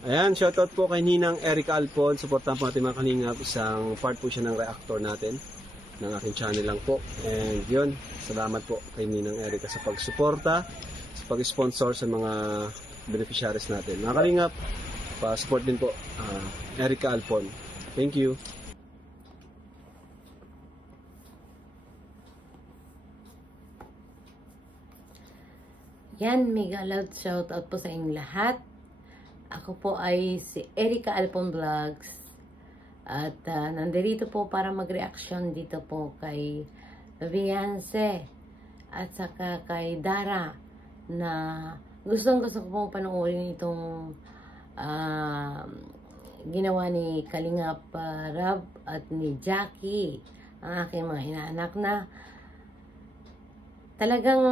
Ayan, shoutout po kay Ninang Erica Alpon. Supportan po natin mga kalingap. Isang part po siya ng reactor natin ng aking channel lang po. And yun, salamat po kay Ninang Erica sa pagsuporta, sa pag-sponsor sa mga beneficiaries natin. Mga kalingap, pa-support din po Erica Alpon. Thank you. Yan, mega loud shoutout po sa inyong lahat. Ako po ay si Erica Alpon Vlogs. At nandito po para mag-reaction dito po kay Viance at saka kay Dara na gustong-gusto ko pong panoorin itong ginawa ni Kalingap Rab at ni Jackie, ang aking mga inaanak na talagang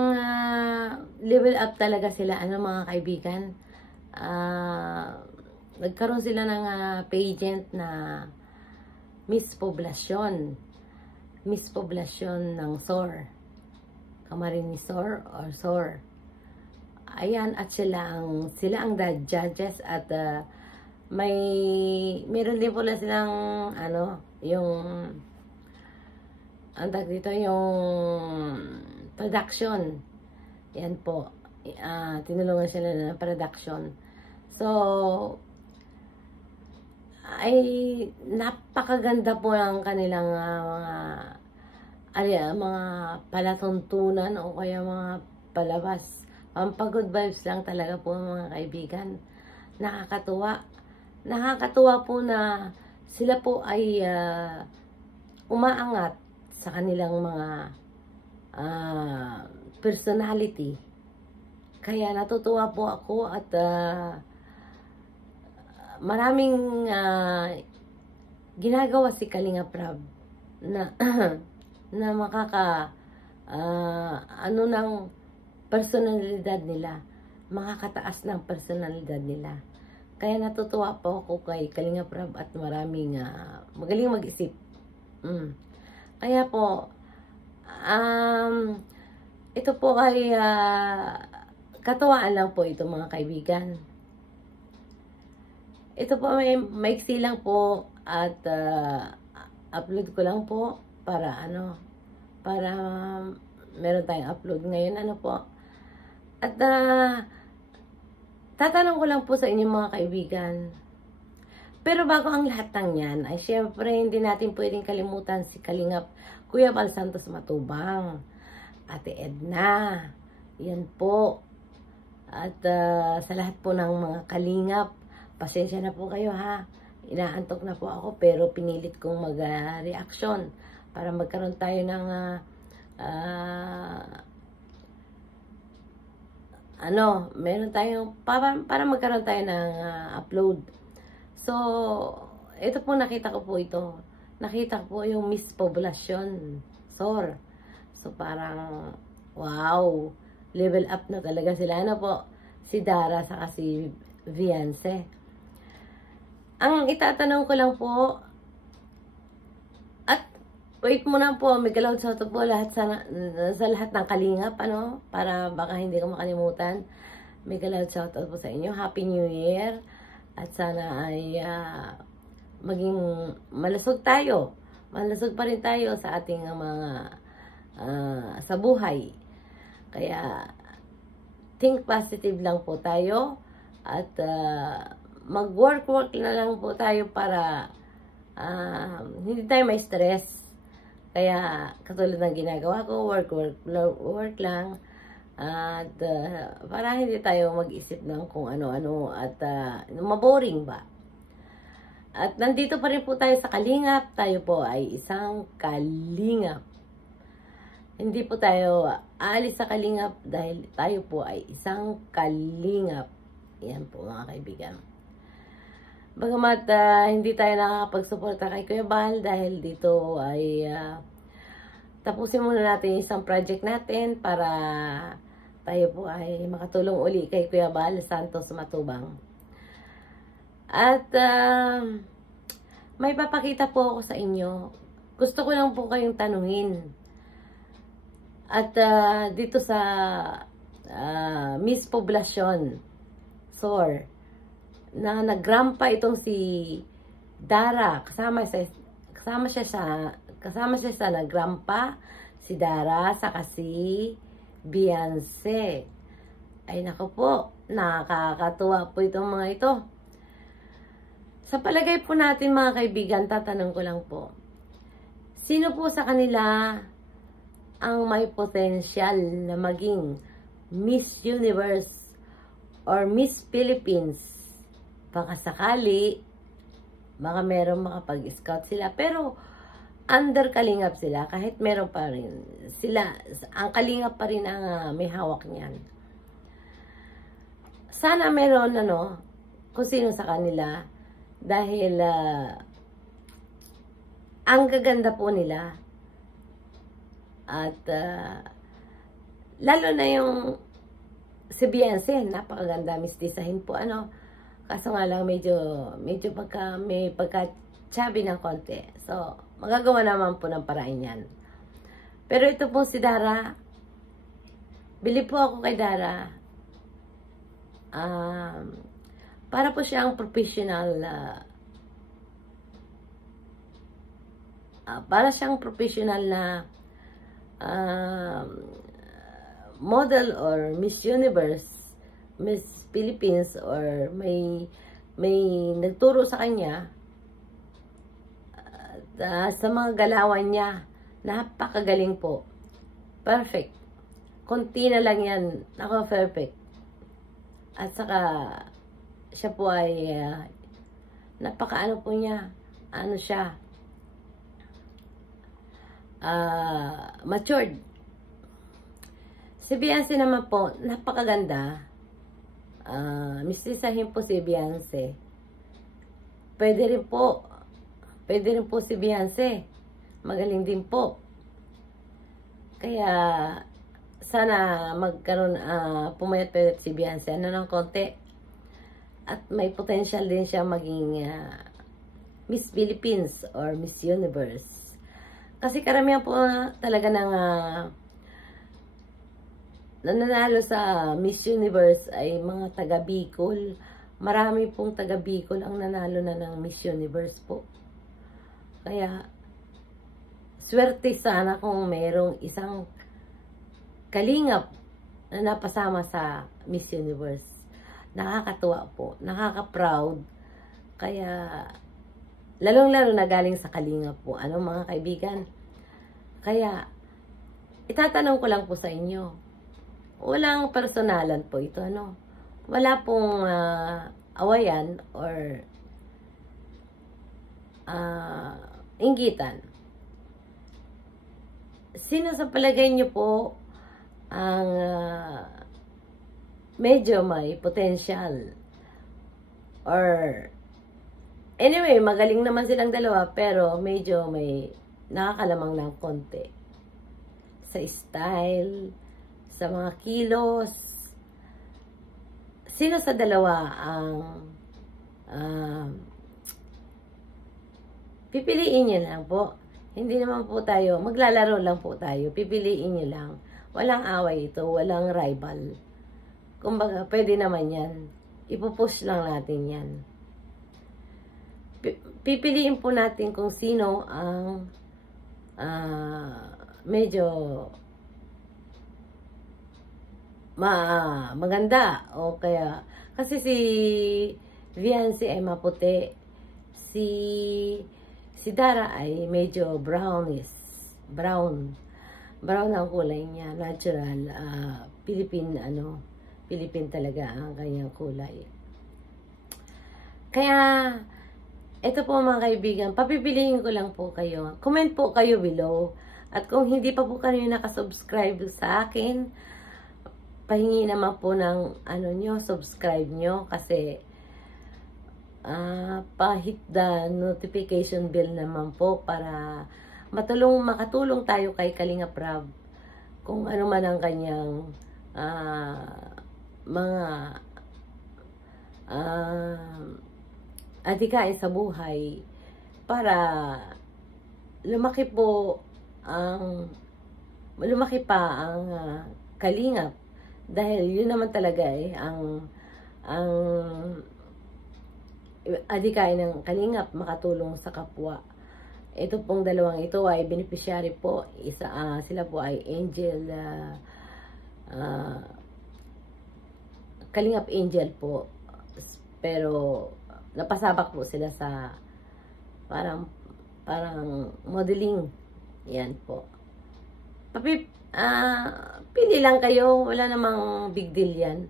level up talaga sila, mga kaibigan. Nagkaroon sila ng pageant na Miss Poblasyon ng SOR, Camarines SOR or SOR. Ayan, at sila ang judges at meron din pala silang yung ang tag dito, yung production. Yan po, tinulungan sila ng production. So ay napakaganda po ang kanilang mga palatuntunan o kaya mga palabas. Pampagod vibes lang talaga po, mga kaibigan. Nakakatuwa po na sila po ay umaangat sa kanilang mga personality. Kaya natutuwa po ako at maraming ginagawa si Kalingap Rab na na ng personalidad nila, makakataas ng personalidad nila. Kaya natutuwa po ako kay Kalingap Rab at maraming magaling mag-isip. Kaya po ito po ay katuwaan lang po ito, mga kaibigan. Ito po maiksi lang po at upload ko lang po para para meron tayong upload ngayon po. At tatanong ko lang po sa inyo, mga kaibigan. Pero bago ang lahat ng yan, ay syempre hindi natin pwedeng kalimutan si Kalingap Kuya Bal Santos Matubang, Ate Edna, yan po. At sa lahat po ng mga Kalingap, pasensya na po kayo ha. Inaantok na po ako pero pinilit kong mag-reaction para magkaroon tayo ng meron tayong para magkaroon tayo ng upload. So, ito po, nakita ko po ito. Nakita ko po yung Miss Poblasyon SOR. So, parang wow, level up na talaga sila. Po, si Dara saka si Viance. Ang itatanong ko lang po, at wait muna po, may galaw sa ito po lahat sa lahat ng Kalingap, para baka hindi ko makalimutan. May galaw sa ito po sa inyo. Happy New Year! At sana ay maging malusog tayo. Malusog pa rin tayo sa ating mga sa buhay. Kaya think positive lang po tayo at mag-work na lang po tayo para hindi tayo may stress. Kaya katulad ng ginagawa ko, work lang. At para hindi tayo mag-isip ng kung ano-ano at maboring ba. At nandito pa rin po tayo sa Kalingap. Tayo po ay isang Kalingap. Hindi po tayo aalis sa Kalingap dahil tayo po ay isang Kalingap. Yan po, mga kaibigan. Bagamat hindi tayo nakakapagsuporta kay Kuya Bal dahil dito ay tapusin muna natin isang project natin para tayo po ay makatulong uli kay Kuya Bal Santos Matubang. At may papakita po ako sa inyo. Gusto ko lang po kayong tanungin. At dito sa Miss Poblasyon SOR, na nagrampa itong si Dara. Kasama siya sa nagrampa, si Dara, saka si Beyonce. Ay nako po, nakakatuwa po itong mga ito. Sa palagay po natin mga kaibigan, tatanong ko lang po, sino po sa kanila ang may potential na maging Miss Universe or Miss Philippines? Baka sakali, baka merong makapag-scout sila. Pero, under Kalingap sila, kahit meron pa rin sila, ang Kalingap pa rin ang may hawak niyan. Sana meron, kung sino sa kanila, dahil, ang gaganda po nila. At, lalo na yung si Beyonce, napakaganda, mistisahin po, kaso nga lang medyo may pagka-chubby ng konti. So, magagawa naman po ng paraan yan. Pero ito po si Dara, bilib po ako kay Dara. Para po siyang professional, na model or Miss Universe, Miss Philippines, or may nagturo sa kanya sa mga galawan niya. Napakagaling po. Perfect. Konti na lang yan. Ako, perfect. At saka siya po ay napakaano po niya. Ano siya? Matured. Si Beyonce naman po, napakaganda. Mistisahin po si Beyonce. Pwede rin po si Beyonce. Magaling din po. Kaya, sana magkaroon, pumayat si Beyonce. Ng konti. At may potential din siya maging Miss Philippines or Miss Universe. Kasi karamihan po talaga ng nananalo sa Miss Universe ay mga taga Bicol. Marami pong taga Bicol ang nanalo na ng Miss Universe po. Kaya, swerte sana kung mayroong isang kalingap na napasama sa Miss Universe. Nakakatuwa po. Nakaka-proud. Kaya, lalong-lalo na galing sa kalingap po. Mga kaibigan? Kaya, itatanong ko lang po sa inyo. Walang personalan po ito, Wala pong awayan or inggitan. Sino sa palagay niyo po ang medyo may potential? Or, anyway, magaling naman silang dalawa, pero medyo may nakakalamang ng konti. Sa style, sa mga kilos. Sino sa dalawa ang pipiliin niyo lang po. Hindi naman po tayo, maglalaro lang po tayo. Pipiliin niyo lang. Walang away ito, walang rival. Kumbaga, pwede naman yan. Ipupush lang natin yan. Pipiliin po natin kung sino ang medyo maganda. O kaya, kasi si Beyonce ay maputi. Si Dara ay medyo brownish. Brown ang kulay niya. Natural. Philippine talaga ang kanyang kulay. Kaya, ito po mga kaibigan, papipiliin ko lang po kayo. Comment po kayo below. At kung hindi pa po kayo nakasubscribe sa akin, pahingi naman po ng subscribe nyo. Kasi, pa-hit the notification bell naman po para makatulong tayo kay Kalingap Rab kung ano man ang kanyang mga adhikain sa buhay para lumaki pa ang Kalingap, dahil yun naman talaga ang adikain ng kalingap, makatulong sa kapwa. Ito pong dalawang ito ay beneficiary po. Sila po ay Angel, kalingap Angel po. Pero napasabak po sila sa parang modeling. Yan po. Pili lang kayo. Wala namang big deal yan.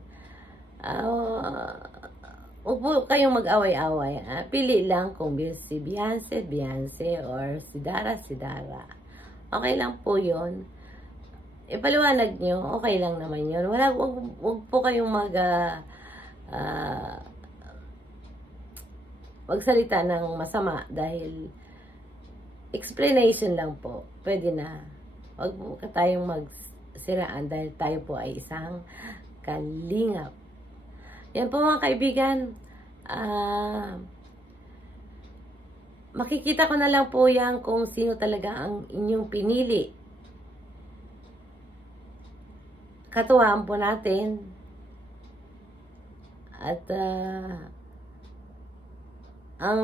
Huwag po kayong mag-away-away. Pili lang kung si Beyonce, or si Dara. Okay lang po yun. Ipaliwanag nyo, okay lang naman yun. Huwag po kayong magsalita ng masama dahil explanation lang po. Pwede na. Huwag po tayong magsiraan dahil tayo po ay isang kalingap. Yan po mga kaibigan. Makikita ko na lang po yan kung sino talaga ang inyong pinili. Katuwaan po natin. At ang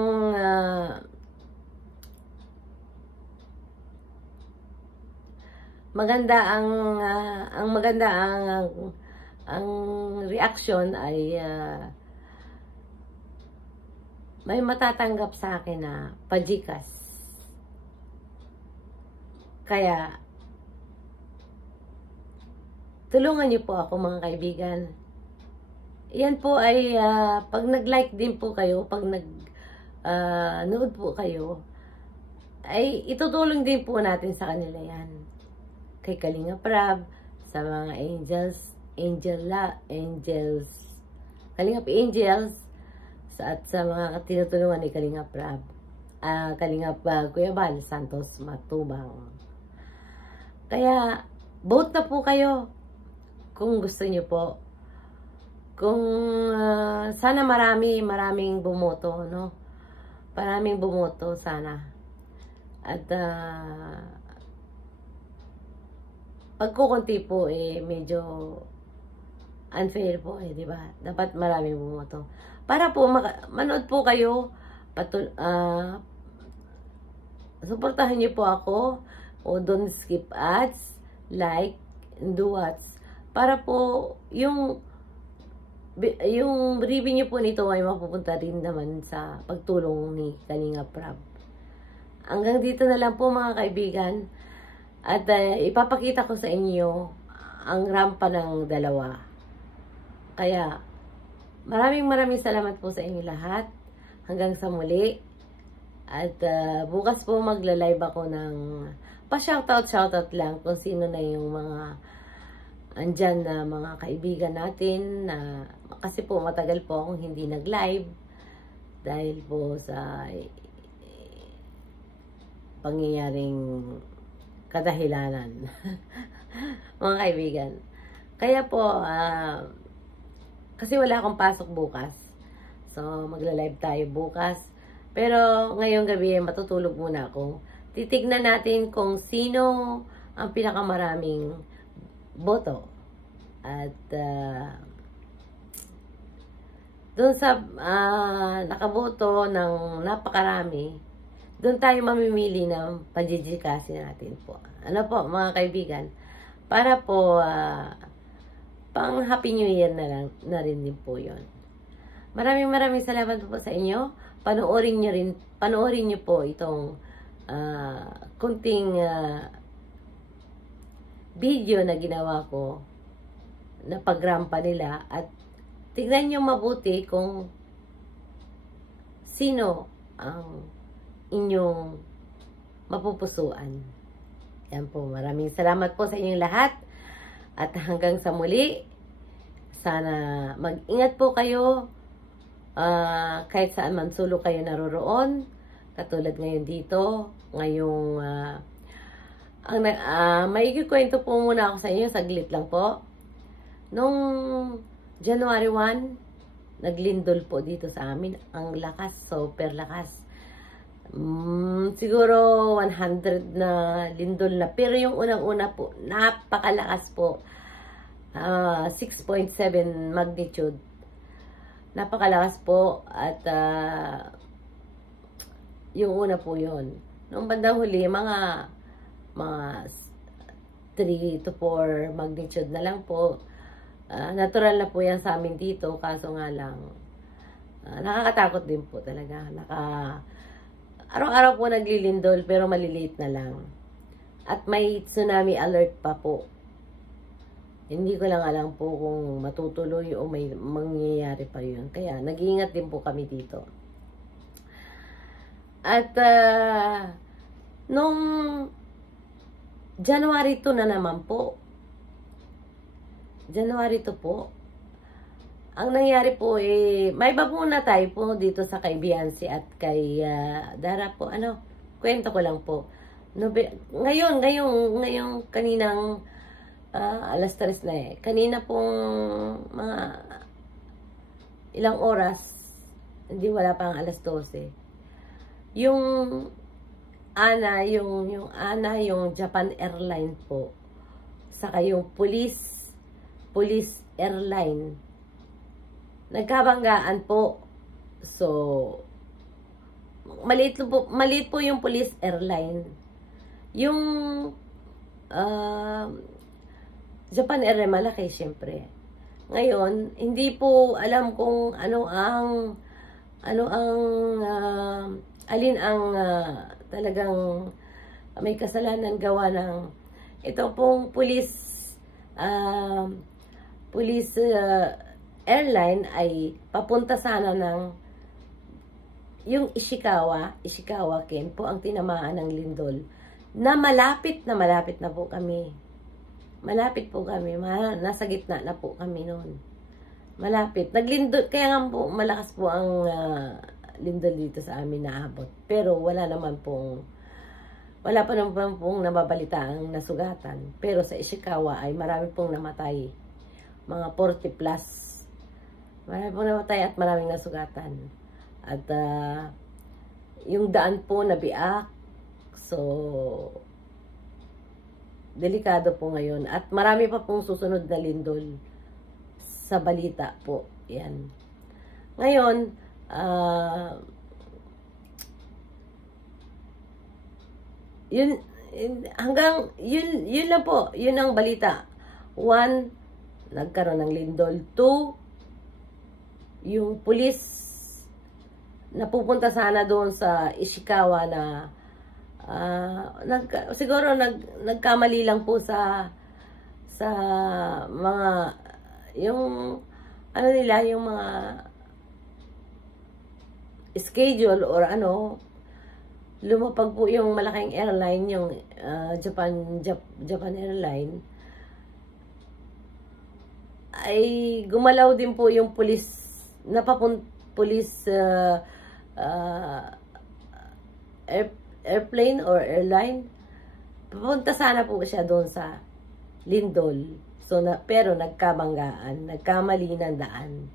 reaction ay may matatanggap sa akin na pajikas. Kaya tulungan niyo po ako mga kaibigan. Yan po ay pag nag-like din po kayo, pag nag-nood po kayo, ay itutulong din po natin sa kanila yan. Kay Kalinga Prab, sa mga Kalingap Angels, at sa mga tinutulungan ni Kalinga Prab, Kalingap Kuya Bal Santos Matubang. Kaya vote na po kayo kung gusto niyo po. Kung sana maraming bumoto, no? Maraming bumoto sana. At pagkukunti po medyo unfair po di ba? Dapat maraming bumoto. Para po manood po kayo, suportahan niyo po ako, o don't skip ads, like, and do what's. Para po yung revenue po nito ay mapupunta rin naman sa pagtulong ni Kalinga Prab. Hanggang dito na lang po mga kaibigan. At ipapakita ko sa inyo ang rampa ng dalawa. Kaya maraming salamat po sa inyo lahat. Hanggang sa muli. At bukas po magla-live ako ng pa-shoutout lang kung sino na yung mga andyan na mga kaibigan natin. Kasi po matagal po akong hindi nag-live dahil po sa pangyayaring kadahilanan. Mga kaibigan. Kaya po, kasi wala akong pasok bukas. So, magla-live tayo bukas. Pero, ngayong gabi, matutulog muna ako. Titignan natin kung sino ang pinakamaraming boto. At, doon sa nakaboto ng napakarami, doon tayo mamimili ng pajijikasin natin po. Ano po, mga kaibigan? Para po, pang Happy New Year na rin din po yun. Maraming salamat po sa inyo. Panoorin nyo po itong kunting video na ginawa ko na pagrampa nila. At tignan nyo mabuti kung sino ang inyong mapupusuan. Yan po. Maraming salamat po sa inyong lahat. At hanggang sa muli, sana mag-ingat po kayo kahit saan man sulok kayo naroroon. Katulad ngayon dito. Ngayong may ikikwento po muna ako sa inyo. Saglit lang po. Nung January 1, naglindol po dito sa amin. Ang lakas, super lakas. Siguro 100 na lindol na. Pero yung unang-una po, napakalakas po. 6.7 magnitude. napakalakas po at yung una po yun. Noong bandang huli, mga 3 to 4 magnitude na lang po. Natural na po yan sa amin dito, kaso nga lang, nakakatakot din po talaga. Araw-araw po naglilindol pero maliliit na lang. At may tsunami alert pa po. Hindi ko lang alam po kung matutuloy o may mangyayari pa yun. Kaya nag-iingat din po kami dito. At nung January 2 na naman po. January 2 po. Ang nangyari po may babuna tayo po dito sa kay Biancy at kay Dara po. Kwento ko lang po. Ngayon kaninang alas 3 na Kanina pong mga ilang oras, hindi wala pang alas 12. Yung Japan Airline po, saka yung police airline, nagkabanggaan po. So, maliit po yung police airline. Yung Japan Airline malaki syempre. Ngayon, hindi po alam kung alin ang talagang may kasalanan gawa ng ito pong police airline ay papunta sana ng yung Ishikawa Ken po ang tinamaan ng lindol na malapit na po kami. Malapit po kami. Nasa gitna na po kami noon. Malapit. Naglindol. Kaya nga po, malakas po ang lindol dito sa amin naabot. Pero wala pa naman pong nababalita ang nasugatan. Pero sa Ishikawa ay marami pong namatay. Mga 40 plus. Marami pong namatay at maraming nasugatan. At yung daan po nabiak. So, delikado po ngayon. At marami pa pong susunod na lindol sa balita po. Yan. Ngayon, yun lang po. Yun ang balita. 1, nagkaroon ng lindol. 2, yung pulis napupunta sana doon sa Ishikawa na siguro nagkamali lang po sa mga yung yung mga schedule or lumapag po yung malaking airline, yung Japan Airline, ay gumalaw din po yung police airplane or airline. Papunta sana po siya doon sa lindol. So, pero nagkamali ng daan.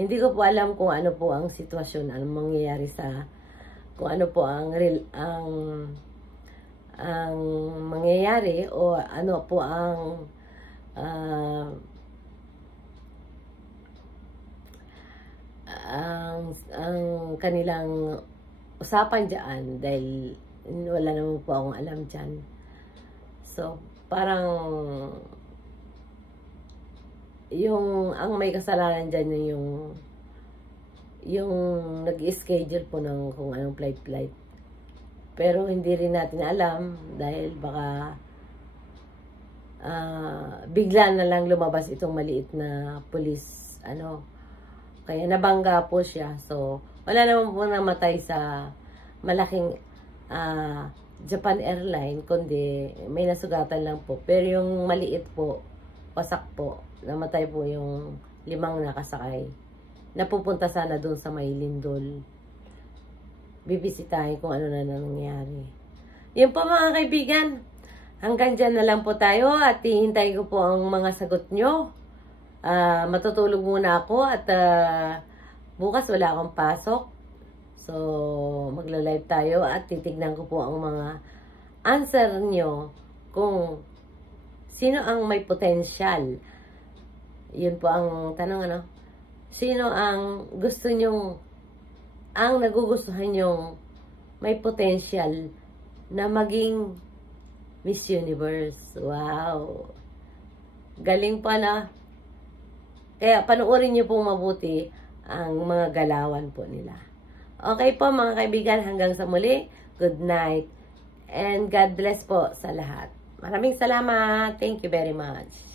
Hindi ko po alam kung ano po ang sitwasyon, anong mangyayari kung ano po ang mangyayari o ano po ang kanilang usapan dyan dahil wala naman po akong alam dyan. So, parang ang may kasalanan dyan yung nag-schedule po ng kung anong flight. Pero hindi rin natin alam dahil baka bigla na lang lumabas itong maliit na police kaya nabangga po siya. So, wala naman po namatay sa malaking Japan Airline, kundi may nasugatan lang po. Pero yung maliit po, wasak po. Namatay po yung 5 nakasakay. Napupunta sana doon sa may lindol. Bibisitahin kung ano na nangyari. Yun po mga kaibigan. Hanggang dyan na lang po tayo at hihintay ko po ang mga sagot nyo. Matutulog muna ako at bukas wala akong pasok. So, magla-live tayo at titignan ko po ang mga answer nyo kung sino ang may potential. Yun po ang tanong Sino ang gusto nyong, ang nagugustuhan nyong may potential na maging Miss Universe. Wow! Galing pa na. Kaya panoorin nyo pong mabuti ang mga galawan po nila. Okay po mga kaibigan, hanggang sa muli. Good night. And God bless po sa lahat. Maraming salamat. Thank you very much.